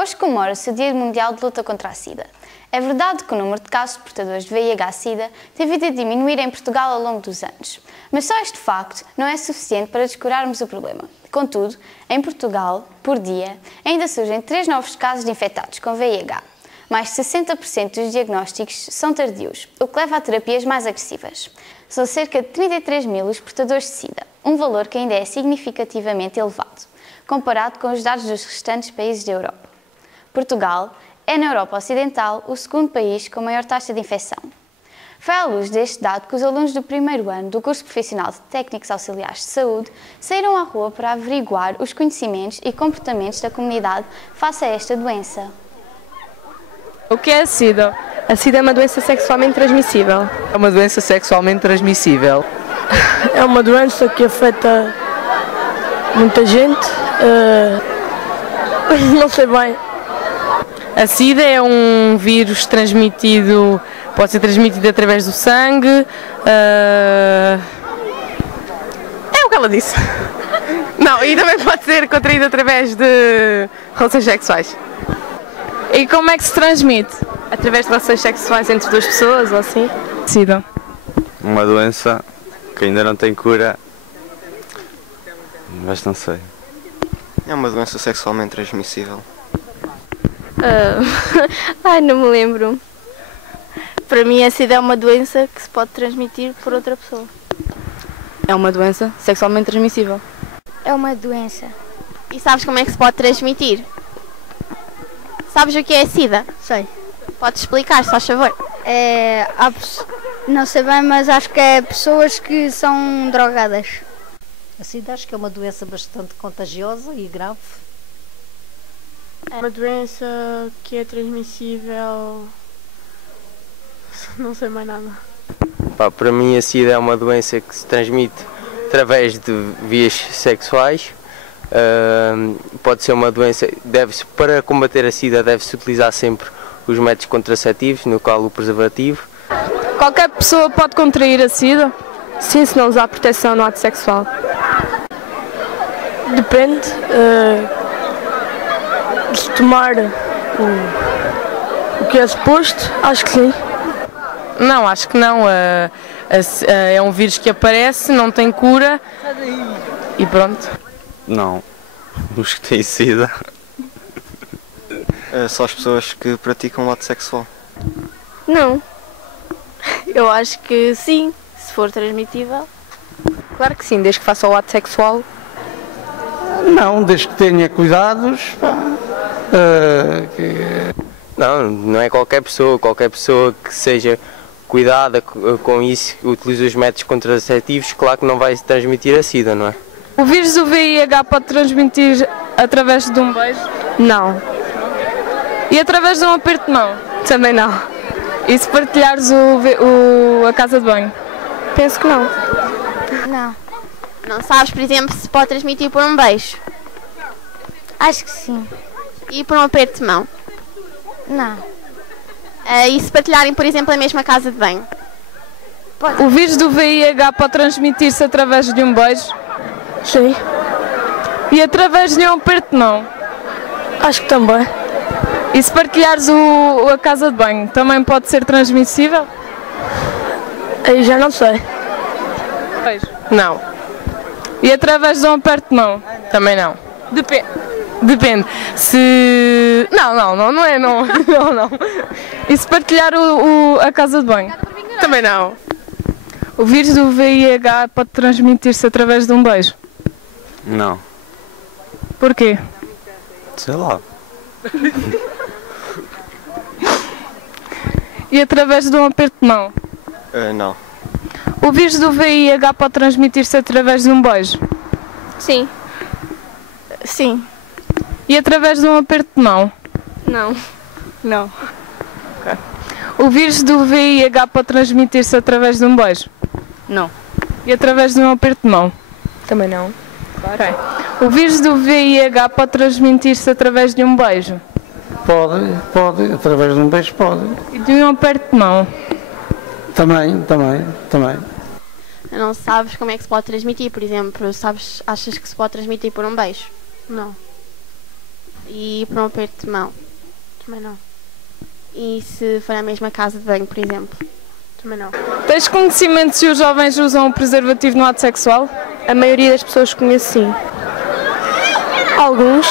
Hoje comemora-se o Dia Mundial de Luta contra a SIDA. É verdade que o número de casos de portadores de VIH-Sida tem vindo a diminuir em Portugal ao longo dos anos. Mas só este facto não é suficiente para descurarmos o problema. Contudo, em Portugal, por dia, ainda surgem 3 novos casos de infectados com VIH. Mais de 60% dos diagnósticos são tardios, o que leva a terapias mais agressivas. São cerca de 33 mil os portadores de SIDA, um valor que ainda é significativamente elevado, comparado com os dados dos restantes países da Europa. Portugal é, na Europa Ocidental, o segundo país com maior taxa de infecção. Foi à luz deste dado que os alunos do primeiro ano do curso profissional de Técnicos Auxiliares de Saúde saíram à rua para averiguar os conhecimentos e comportamentos da comunidade face a esta doença. O que é a SIDA? A SIDA é uma doença sexualmente transmissível. É uma doença sexualmente transmissível. É uma doença que afeta muita gente. Não sei bem. A SIDA é um vírus transmitido, pode ser transmitido através do sangue. É o que ela disse. Não, e também pode ser contraído através de relações sexuais. E como é que se transmite? Através de relações sexuais entre duas pessoas ou assim. SIDA. Uma doença que ainda não tem cura, mas não sei. É uma doença sexualmente transmissível. Ai, não me lembro. Para mim a SIDA é uma doença que se pode transmitir por outra pessoa. É uma doença sexualmente transmissível. É uma doença. E sabes como é que se pode transmitir? Sabes o que é a SIDA? Sei. Podes explicar, se faz favor? Não sei bem, mas acho que é pessoas que são drogadas. A SIDA acho que é uma doença bastante contagiosa e grave. É uma doença que é transmissível. Não sei mais nada. Para mim a SIDA é uma doença que se transmite através de vias sexuais. Pode ser uma doença, para combater a SIDA deve-se utilizar sempre os métodos contraceptivos, no qual o preservativo. Qualquer pessoa pode contrair a SIDA? Sim, se não usar proteção no ato sexual. Depende. Se tomar o que é suposto, acho que sim. Não, acho que não. É um vírus que aparece, não tem cura e pronto. Não, os que têm SIDA. É só as pessoas que praticam o ato sexual. Não. Eu acho que sim, se for transmitível. Claro que sim, desde que faça o ato sexual. Não, desde que tenha cuidados. Não é qualquer pessoa que seja cuidada com isso, que utiliza os métodos contraceptivos, claro que não vai transmitir a SIDA, não é? O vírus do VIH pode transmitir através de um beijo? Não. E através de um aperto de mão? Também não. E se partilhares a casa de banho? Penso que não. Não. Não sabes, por exemplo, se pode transmitir por um beijo? Acho que sim. E por um aperto de mão? Não. E se partilharem, por exemplo, a mesma casa de banho? Pode. O vírus do VIH pode transmitir-se através de um beijo? Sim. E através de um aperto de mão? Acho que também. E se partilhares a casa de banho, também pode ser transmissível? Aí já não sei. Beijo? Não. E através de um aperto de mão? Também não. Depende. Se... Não é, não. E se partilhar a casa de banho? Também não. O vírus do VIH pode transmitir-se através de um beijo? Não. Porquê? Sei lá. E através de um aperto de mão? Não. O vírus do VIH pode transmitir-se através de um beijo? Sim. Sim. E através de um aperto de mão? Não. Não. Okay. O vírus do VIH pode transmitir-se através de um beijo? Não. E através de um aperto de mão? Também não. Okay. O vírus do VIH pode transmitir-se através de um beijo? Pode, através de um beijo pode. E de um aperto de mão? Também. Não sabes como é que se pode transmitir, por exemplo, achas que se pode transmitir por um beijo? Não. E para um aperto de mão? Também não. E se for à mesma casa de banho, por exemplo? Também não. Tens conhecimento se os jovens usam o preservativo no ato sexual? A maioria das pessoas que conheço, sim. Alguns.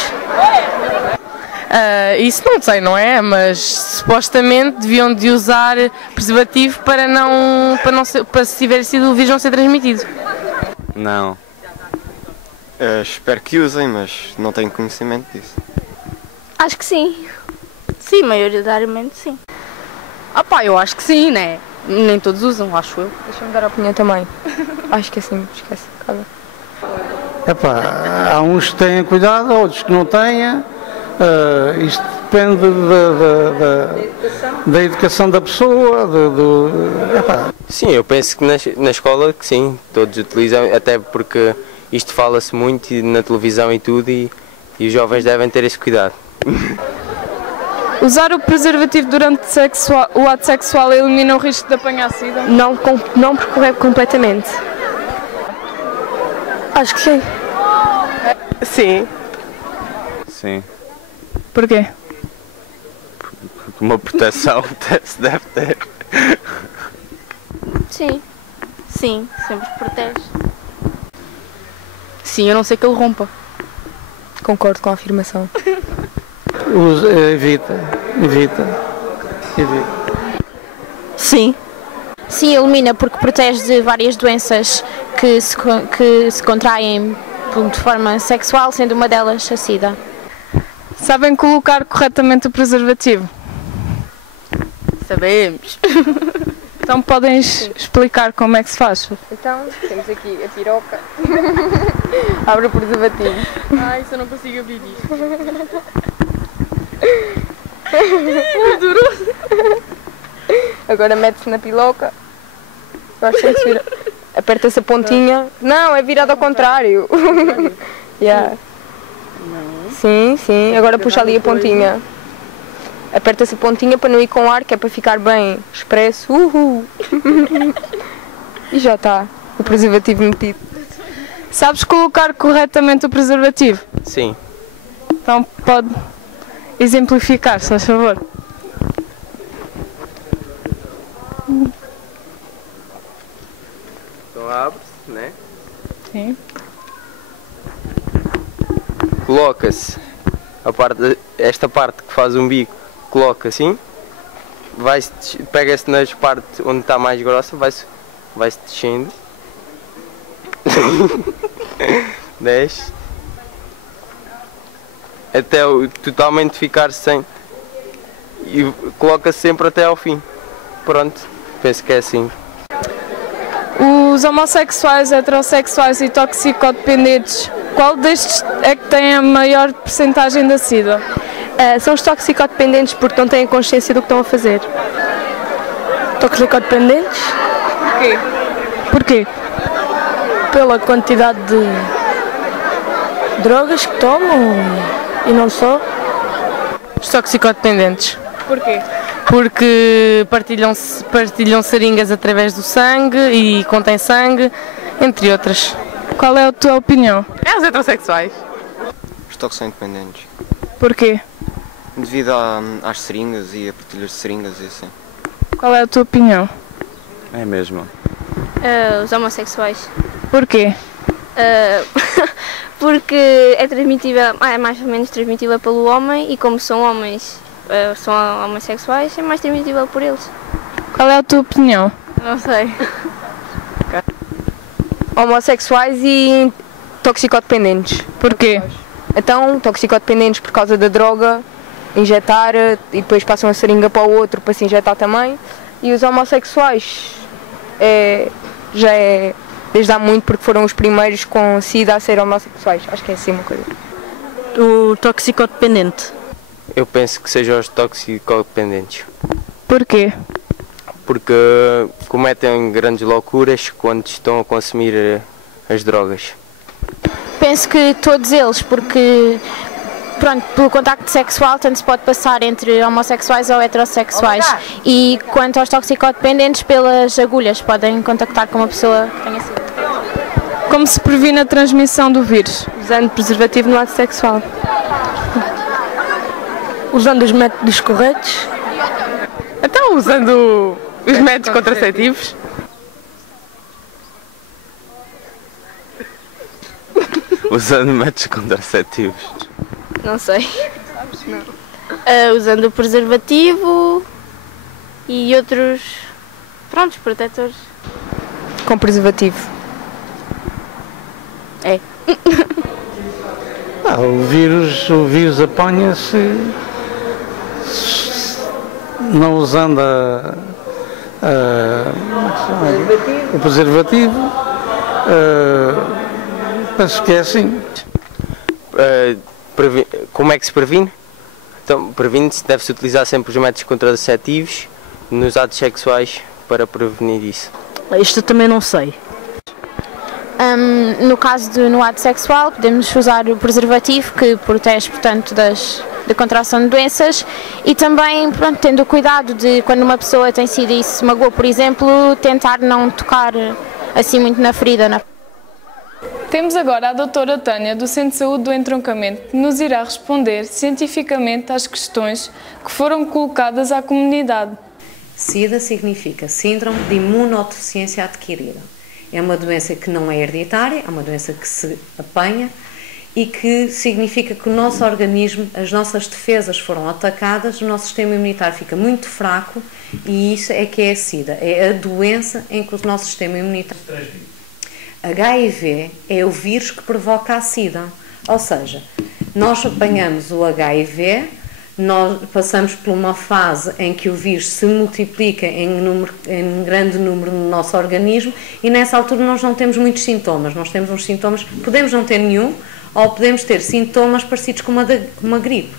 Isso não sei, não é? Mas supostamente deviam de usar preservativo para se tiver sido o vírus não ser transmitido. Não. Espero que usem, mas não tenho conhecimento disso. Acho que sim. Sim, maioritariamente sim. Eu acho que sim, né? Nem todos usam, acho eu. Deixa-me dar a opinião também. Acho que é assim, esquece. Há uns que têm cuidado, outros que não têm. Isto depende da educação da pessoa. Sim, eu penso que na escola que sim, todos utilizam, até porque isto fala-se muito na televisão e tudo, e os jovens devem ter esse cuidado. Usar o preservativo durante o ato sexual elimina o risco de apanhar SIDA? Não percorrer completamente. Acho que sim. Sim. Sim. Porquê? Porque uma proteção se deve ter. Sim. Sim, sempre protege. Sim, a não ser que ele rompa. Concordo com a afirmação. Evita. Sim. Sim, elimina porque protege de várias doenças que se contraem de forma sexual, sendo uma delas a SIDA. Sabem colocar corretamente o preservativo? Sabemos. Então podem explicar como é que se faz? Então, temos aqui a piroca. Abre o preservativo. Isso eu não consigo abrir isto. Agora mete-se na piloca. Aperta-se a pontinha. Não, é virado ao contrário. Yeah. Sim. Agora puxa ali a pontinha. Aperta-se a pontinha para não ir com ar, que é para ficar bem expresso. E já está o preservativo metido. Sabes colocar corretamente o preservativo? Sim. Então pode exemplificar, se faz favor. Então abre-se, né? Sim. Coloca-se esta parte que faz um bico, coloca assim, pega-se nas partes onde está mais grossa, vai-se descendo. Desce. Até totalmente ficar sem. E coloca-se sempre até ao fim. Pronto, penso que é assim. Os homossexuais, heterossexuais e toxicodependentes, qual destes é que tem a maior percentagem da SIDA? São os toxicodependentes porque não têm consciência do que estão a fazer. Toxicodependentes? Porquê? Pela quantidade de drogas que tomam e não só. Os toxicodependentes. Porquê? Porque partilham seringas através do sangue e contém sangue, entre outras. Qual é a tua opinião? É os heterossexuais. Os toxicodependentes. Porquê? Devido às seringas e a partilhas de seringas e assim. Qual é a tua opinião? É mesmo. Os homossexuais. Porquê? Porque é transmitível, é mais ou menos transmitível pelo homem e como são homens, são homossexuais, é mais transmitível por eles. Qual é a tua opinião? Não sei. Homossexuais e toxicodependentes. Porquê? Então, toxicodependentes por causa da droga, injetar e depois passam a seringa para o outro para se injetar também. E os homossexuais já é desde há muito porque foram os primeiros com SIDA a ser homossexuais. Acho que é assim uma coisa. O toxicodependente. Eu penso que sejam os toxicodependentes. Porquê? Porque cometem grandes loucuras quando estão a consumir as drogas. Penso que todos eles, porque pelo contacto sexual tanto se pode passar entre homossexuais ou heterossexuais. E quanto aos toxicodependentes, pelas agulhas, podem contactar com uma pessoa que tenha SIDA. Como se previne a transmissão do vírus? Usando preservativo no ato sexual. Usando os métodos corretos. Então, usando os métodos contraceptivos. Usando métodos contraceptivos. Não sei. Não. Usando o preservativo e outros, prontos, protetores. Com preservativo. É. O vírus apanha-se não usando o preservativo. Penso que é assim. Como é que se previne? Então, previne-se, deve-se utilizar sempre os métodos contraceptivos nos atos sexuais para prevenir isso. Isto eu também não sei. No caso no ato sexual, podemos usar o preservativo, que protege, portanto, da contração de doenças, e também, pronto, tendo cuidado de, quando uma pessoa tem sido e se magoou, por exemplo, tentar não tocar assim muito na ferida. Temos agora a doutora Tânia, do Centro de Saúde do Entroncamento, que nos irá responder cientificamente às questões que foram colocadas à comunidade. SIDA significa Síndrome de Imunodeficiência Adquirida. É uma doença que não é hereditária, é uma doença que se apanha e que significa que o nosso organismo, as nossas defesas foram atacadas, o nosso sistema imunitário fica muito fraco e isso é que é a SIDA. É a doença em que o nosso sistema imunitário... HIV é o vírus que provoca a SIDA, ou seja, nós apanhamos o HIV, nós passamos por uma fase em que o vírus se multiplica em grande número no nosso organismo e nessa altura nós não temos muitos sintomas, nós temos uns sintomas, podemos não ter nenhum ou podemos ter sintomas parecidos com uma gripe.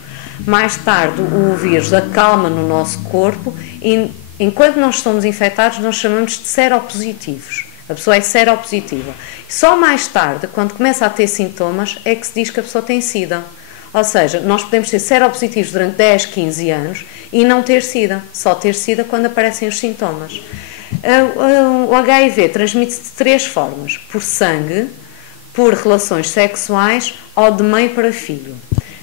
Mais tarde o vírus acalma no nosso corpo e enquanto nós estamos infectados nós chamamos de seropositivos. A pessoa é seropositiva. Só mais tarde, quando começa a ter sintomas, é que se diz que a pessoa tem SIDA. Ou seja, nós podemos ser seropositivos durante 10, 15 anos e não ter SIDA. Só ter SIDA quando aparecem os sintomas. O HIV transmite-se de 3 formas. Por sangue, por relações sexuais ou de mãe para filho.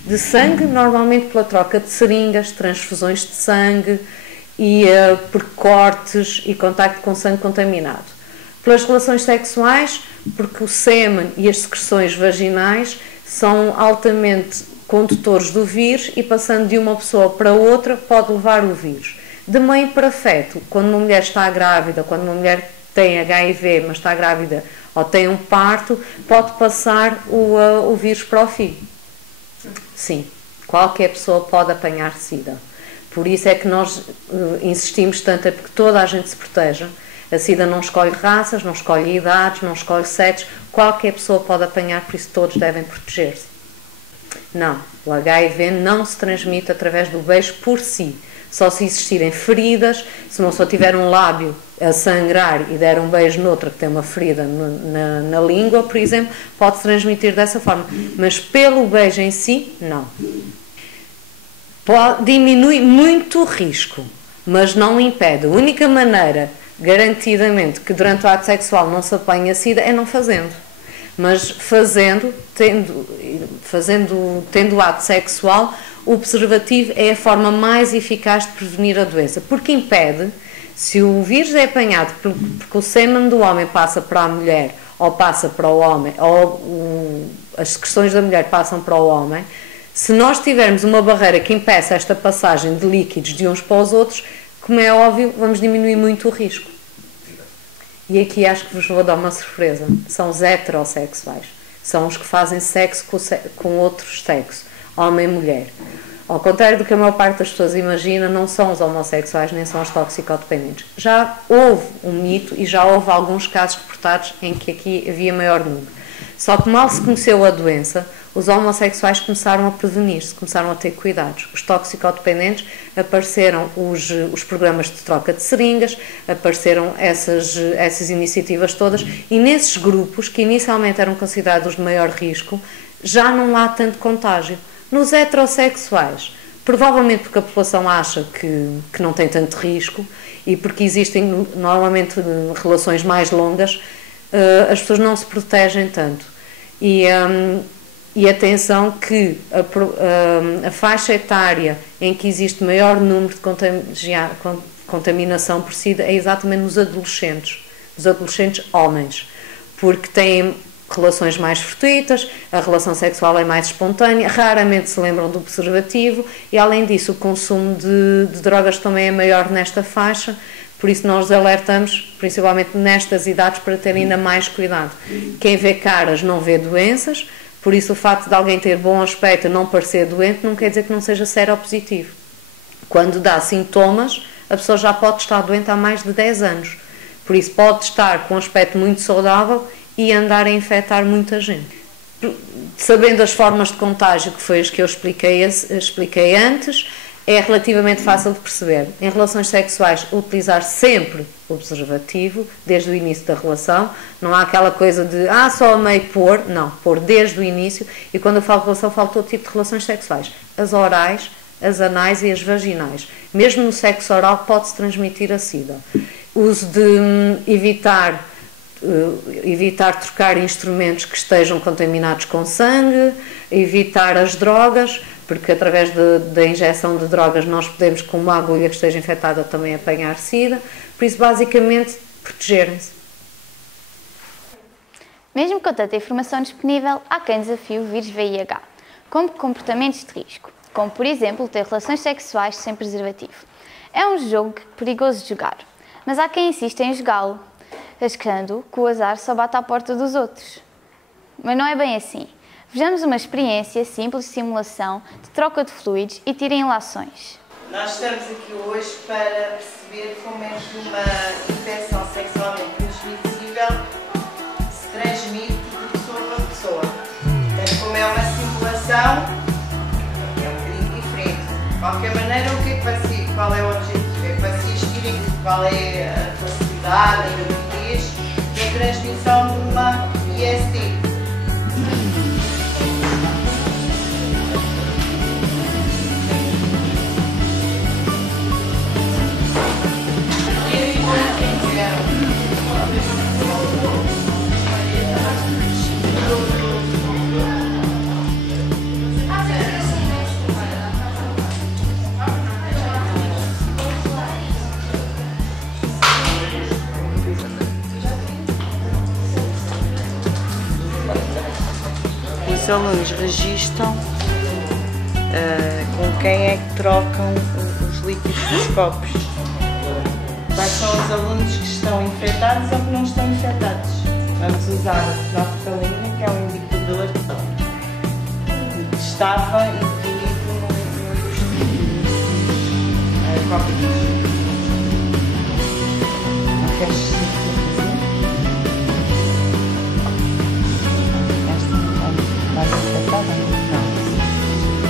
De sangue, normalmente pela troca de seringas, transfusões de sangue e por cortes e contacto com sangue contaminado. Pelas relações sexuais, porque o sêmen e as secreções vaginais são altamente condutores do vírus e passando de uma pessoa para outra pode levar o vírus. De mãe para feto, quando uma mulher está grávida, quando uma mulher tem HIV, mas está grávida ou tem um parto, pode passar o vírus para o filho. Sim, qualquer pessoa pode apanhar SIDA. Por isso é que nós insistimos tanto, é porque toda a gente se proteja. A SIDA não escolhe raças, não escolhe idades, não escolhe sexos, qualquer pessoa pode apanhar, por isso todos devem proteger-se. Não, o HIV não se transmite através do beijo por si, só se existirem feridas, se uma pessoa tiver um lábio a sangrar e der um beijo noutra que tem uma ferida na língua, por exemplo, pode se transmitir dessa forma, mas pelo beijo em si, não. Diminui muito o risco, mas não impede. A única maneira garantidamente que durante o ato sexual não se apanha SIDA é não fazendo, mas tendo o ato sexual, o preservativo é a forma mais eficaz de prevenir a doença, porque impede, se o vírus é apanhado porque o sêmen do homem passa para a mulher ou passa para o homem, ou as secreções da mulher passam para o homem, se nós tivermos uma barreira que impeça esta passagem de líquidos de uns para os outros, como é óbvio, vamos diminuir muito o risco. E aqui acho que vos vou dar uma surpresa. São os heterossexuais. São os que fazem sexo com outros sexos, homem e mulher. Ao contrário do que a maior parte das pessoas imagina, não são os homossexuais nem são os toxicodependentes. Já houve um mito e já houve alguns casos reportados em que aqui havia maior número. Só que mal se conheceu a doença, os homossexuais começaram a prevenir-se, começaram a ter cuidados. Os toxicodependentes, apareceram os programas de troca de seringas, apareceram essas iniciativas todas, e nesses grupos, que inicialmente eram considerados de maior risco, já não há tanto contágio. Nos heterossexuais, provavelmente porque a população acha que não tem tanto risco e porque existem normalmente relações mais longas, as pessoas não se protegem tanto. E E atenção que a faixa etária em que existe maior número de contaminação por SIDA é exatamente nos adolescentes homens, porque têm relações mais fortuitas, a relação sexual é mais espontânea, raramente se lembram do preservativo e, além disso, o consumo de drogas também é maior nesta faixa, por isso nós alertamos, principalmente nestas idades, para ter ainda mais cuidado. Quem vê caras não vê doenças, por isso o facto de alguém ter bom aspecto e não parecer doente não quer dizer que não seja seropositivo. Quando dá sintomas, a pessoa já pode estar doente há mais de 10 anos. Por isso pode estar com um aspecto muito saudável e andar a infectar muita gente. Sabendo as formas de contágio, que foi as que eu expliquei antes, é relativamente fácil de perceber. Em relações sexuais, utilizar sempre o preservativo, desde o início da relação. Não há aquela coisa de, só a meio pôr. Não, pôr desde o início. E quando eu falo de relação, falo todo tipo de relações sexuais. As orais, as anais e as vaginais. Mesmo no sexo oral pode-se transmitir a SIDA. Uso de evitar trocar instrumentos que estejam contaminados com sangue, evitar as drogas, porque através da injeção de drogas nós podemos, com uma agulha que esteja infectada, também apanhar SIDA. Por isso, basicamente, protegerem-se. Mesmo com tanta informação disponível, há quem desafie o vírus VIH, como comportamentos de risco, como, por exemplo, ter relações sexuais sem preservativo. É um jogo perigoso de jogar, mas há quem insista em jogá-lo, achando que o azar só bate à porta dos outros. Mas não é bem assim. Vejamos uma experiência simples de simulação de troca de fluidos e tirem ilações. Nós estamos aqui hoje para perceber como é que uma infecção sexualmente transmissível se transmite de pessoa para pessoa. Portanto, como é uma simulação, é um bocadinho diferente. De qualquer maneira, o que é que vai ser? Qual é o objetivo? É que vai ser existir qual é a facilidade, a rapidez e a transmissão de uma IST. Os alunos registam com quem é que trocam os líquidos dos copos. Quais são os alunos que estão infectados ou que não estão infectados? Vamos usar a naftalina, que é um indicador que estava incluído no copo de lixo. Não queres fazer? Estás infectada?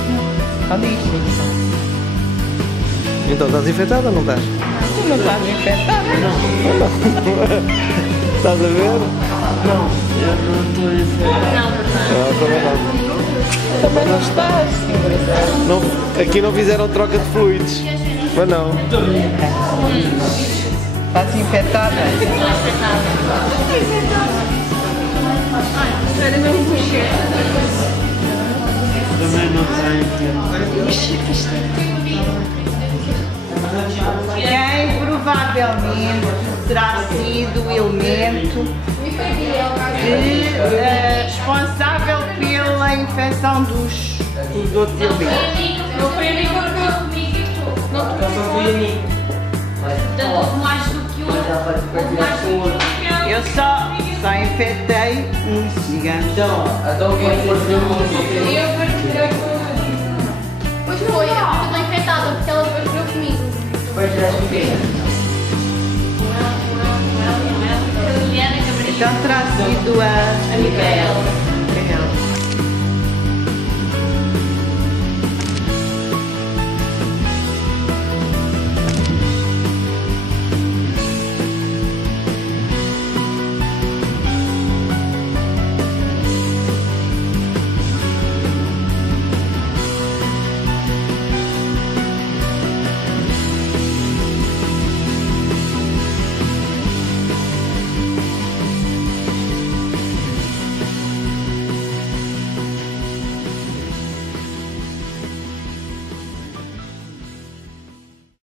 Não. Onde é isto? Então, estás infectada ou não estás? Tu não estás infectada? Não. Estás a ver? Não, eu não estou infectada. Não, também não. Também não estás. Não, aqui não fizeram troca de fluidos. Mas não. Estás infectada? Também não está Quem provavelmente terá sido o elemento responsável pela infecção dos outros elementos? Não foi a mim que bebeu comigo. Não foi a mim. Portanto, houve mais do que um. Eu só infectei um cigano. Então quem partilhou comigo? Eu partilhei comigo. Pois foi, eu estou infectada porque ela partilhou comigo. Pois és comigo. Então terá sido a Micaela.